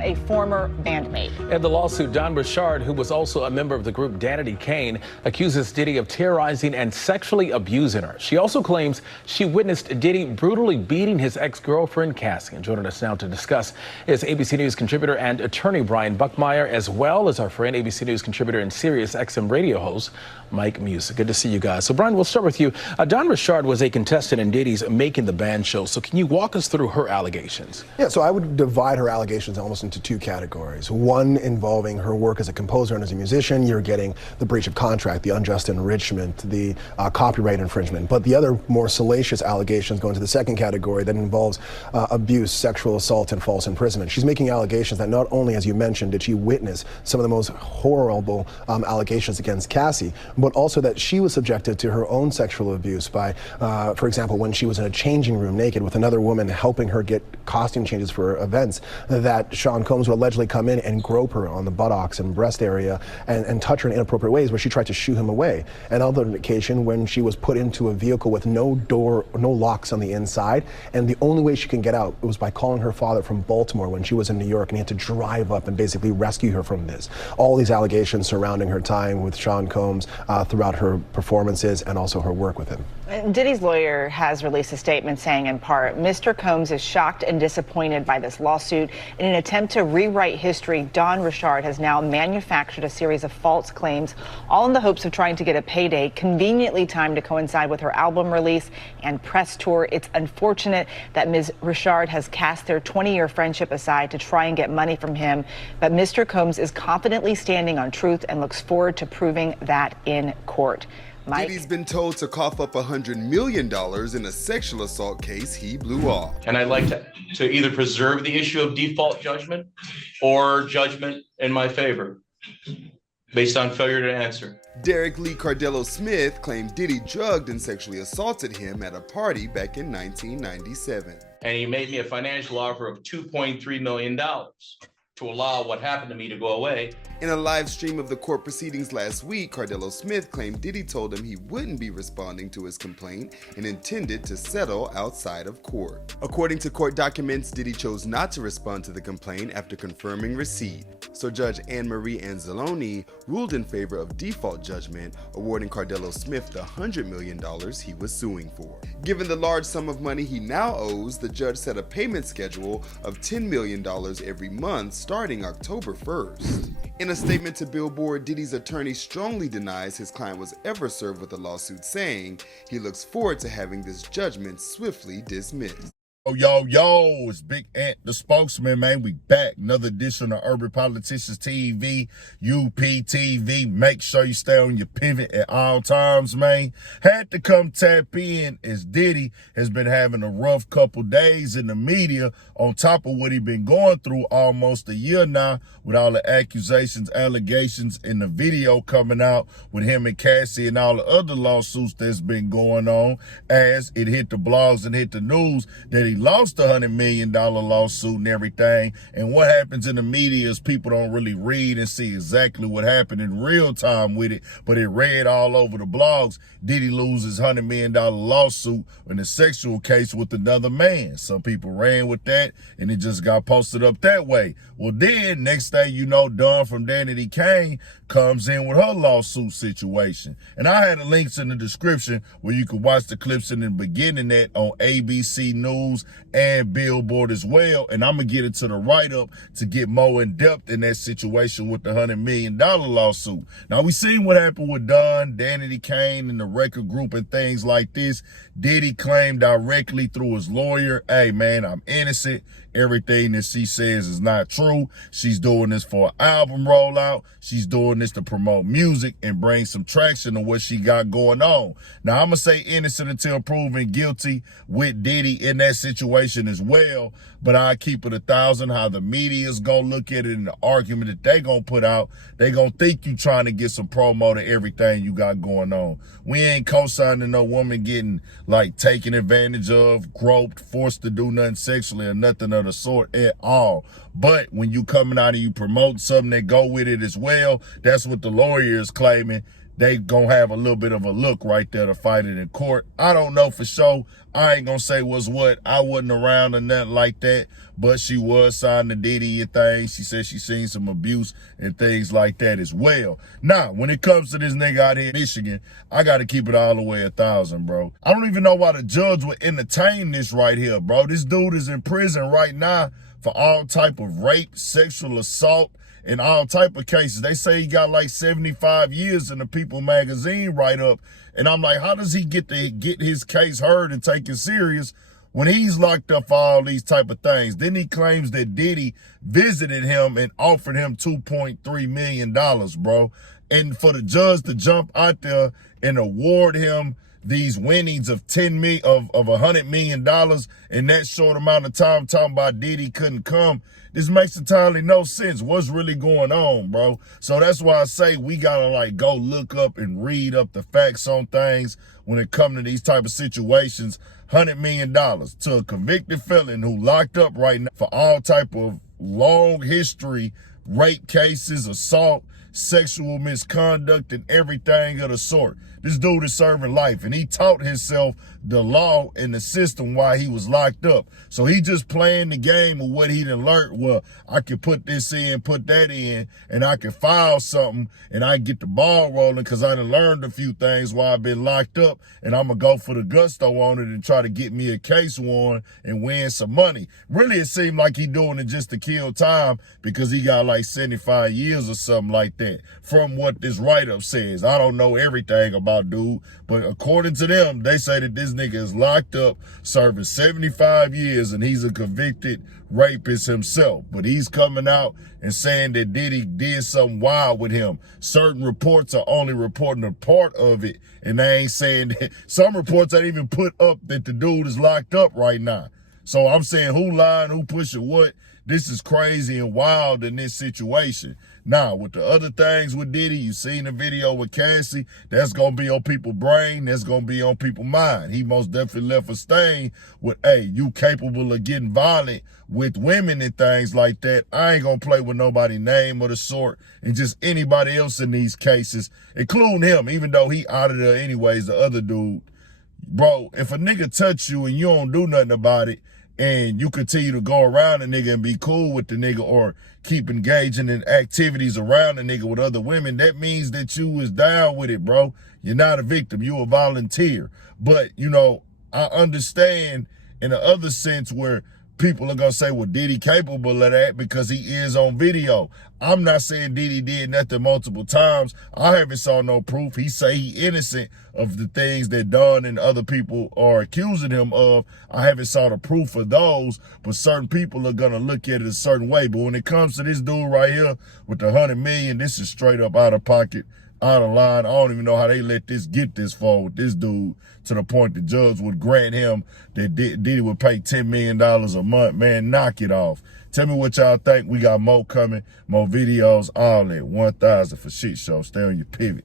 a former bandmate. In the lawsuit, Don Richard, who was also a member of the group Diddy Kane, accuses Diddy of terrorizing and sexually abusing her. She also claims she witnessed Diddy brutally beating his ex-girlfriend, Cassie. And joining us now to discuss is ABC News contributor and attorney Brian Buckmeyer, as well as our friend, ABC News contributor and Sirius XM radio host, Mike Music. Good to see you guys. So, Brian, we'll start with you. Don Richard was a contestant in Diddy's Making the Band show. So can you walk us through her allegations? Yeah, so I would divide her allegations almost into two categories. One involving her work as a composer and as a musician. You're getting the breach of contract, the unjust enrichment, the copyright infringement. But the other more salacious allegations go into the second category that involves abuse, sexual assault, and false imprisonment. She's making allegations that not only, as you mentioned, did she witness some of the most horrible allegations against Cassie, but also that she was subjected to her own sexual abuse by, for example, when she was in a changing room naked with another woman helping her get costume changes for events, that Sean Combs would allegedly come in and grope her on the buttocks and breast area and touch her in inappropriate ways where she tried to shoo him away. And on another occasion when she was put into a vehicle with no door, no locks on the inside, and the only way she can get out was by calling her father from Baltimore when she was in New York, and he had to drive up and basically rescue her from this. All these allegations surrounding her time with Sean Combs throughout her performances and also her work with him. Diddy's lawyer has released a statement saying, in part, Mr. Combs is shocked and disappointed by this lawsuit. In an attempt to rewrite history, Don Richard has now manufactured a series of false claims, all in the hopes of trying to get a payday, conveniently timed to coincide with her album release and press tour. It's unfortunate that Ms. Richard has cast their 20-year friendship aside to try and get money from him, but Mr. Combs is confidently standing on truth and looks forward to proving that in court. Mike? Diddy's been told to cough up $100 million in a sexual assault case he blew off. And I'd like to either preserve the issue of default judgment or judgment in my favor based on failure to answer. Derek Lee Cardello Smith claimed Diddy drugged and sexually assaulted him at a party back in 1997. And he made me a financial offer of $2.3 million to allow what happened to me to go away. In a live stream of the court proceedings last week, Cardello Smith claimed Diddy told him he wouldn't be responding to his complaint and intended to settle outside of court. According to court documents, Diddy chose not to respond to the complaint after confirming receipt. So Judge Anne Marie Anzalone ruled in favor of default judgment, awarding Cardello Smith the $100 million he was suing for. Given the large sum of money he now owes, the judge set a payment schedule of $10 million every month starting October 1st. In a statement to Billboard, Diddy's attorney strongly denies his client was ever served with a lawsuit, saying he looks forward to having this judgment swiftly dismissed. Yo, it's Big Ant, the spokesman, man. We back. Another edition of Urban Politicians TV, UPTV. Make sure you stay on your pivot at all times, man. Had to come tap in as Diddy has been having a rough couple days in the media on top of what he been going through almost a year now with all the accusations, allegations, and the video coming out with him and Cassie and all the other lawsuits that's been going on as it hit the blogs and hit the news that he lost a $100 million lawsuit and everything. And what happens in the media is people don't really read and see exactly what happened in real time with it, but it read all over the blogs. Diddy loses $100 million lawsuit in a sexual case with another man. Some people ran with that and it just got posted up that way. Well, then next thing you know, Dawn from Diddy Kane comes in with her lawsuit situation. And I had the links in the description where you can watch the clips in the beginning that on ABC News and Billboard as well. And I'm going to get into the write-up to get more in depth in that situation with the $100 million lawsuit. Now, we seen what happened with Don, Diddy Kane, and the record group and things like this. Diddy claimed directly through his lawyer, hey, man, I'm innocent. Everything that she says is not true. She's doing this for an album rollout. She's doing this to promote music and bring some traction to what she got going on. Now, I'm going to say innocent until proven guilty with Diddy in that situation as well. But I keep it 1,000 how the media is going to look at it and the argument that they going to put out. They going to think you trying to get some promo to everything you got going on. We ain't co-signing no woman getting like taken advantage of, groped, forced to do nothing sexually or nothing of the sort at all. But when you coming out and you promote something that go with it as well, that's what the lawyer is claiming. they gonna have a little bit of a look right there to fight it in court. I don't know for sure. I ain't gonna say what's what. I wasn't around or nothing like that, but she was signed to Diddy and things. She said she seen some abuse and things like that as well. Now, when it comes to this nigga out here in Michigan, I gotta keep it all the way 1,000, bro. I don't even know why the judge would entertain this right here, bro. This dude is in prison right now for all type of rape, sexual assault, and all type of cases. They say he got like 75 years in the People magazine write-up. And I'm like, how does he get to get his case heard and taken serious when he's locked up for all these type of things? Then he claims that Diddy visited him and offered him $2.3 million, bro. And for the judge to jump out there and award him these winnings of $100 million in that short amount of time, talking about Diddy couldn't come, this makes entirely no sense. What's really going on, bro? So that's why I say we gotta like go look up and read up the facts on things when it comes to these type of situations. $100 million to a convicted felon who locked up right now for all type of long history, rape cases, assault, sexual misconduct, and everything of the sort. This dude is serving life, and he taught himself the law and the system while he was locked up. So he just playing the game of what he done learned. Well, I can put this in, put that in, and I can file something, and I get the ball rolling because I done learned a few things while I've been locked up, and I'm going to go for the gusto on it and try to get me a case won and win some money. Really, it seemed like he doing it just to kill time because he got like 75 years or something like that from what this write-up says. I don't know everything about dude, but according to them, they say that this nigga is locked up serving 75 years and he's a convicted rapist himself. But he's coming out and saying that Diddy did something wild with him. Certain reports are only reporting a part of it, and they ain't saying that. Some reports ain't even put up that the dude is locked up right now. So I'm saying who lying, who pushing what? This is crazy and wild in this situation. Now, with the other things with Diddy, you seen the video with Cassie, that's going to be on people's brain, that's going to be on people's mind. He most definitely left a stain with, hey, you capable of getting violent with women and things like that. I ain't going to play with nobody's name or the sort, and just anybody else in these cases, including him, even though he out of there anyways, the other dude. Bro, if a nigga touch you and you don't do nothing about it, and you continue to go around the nigga and be cool with the nigga or keep engaging in activities around the nigga with other women, that means that you was down with it, bro. You're not a victim. You a volunteer. But, you know, I understand in the other sense where people are going to say, well, Diddy capable of that because he is on video. I'm not saying Diddy did nothing multiple times. I haven't saw no proof. He say he innocent of the things that Don and other people are accusing him of. I haven't saw the proof of those, but certain people are going to look at it a certain way. But when it comes to this dude right here with the $100 million, this is straight up out of pocket, out of line. I don't even know how they let this get this far with this dude to the point the judge would grant him that Diddy would pay $10 million a month. Man, knock it off. Tell me what y'all think. We got more coming, more videos, all that. 1,000 for shit show. Stay on your pivot.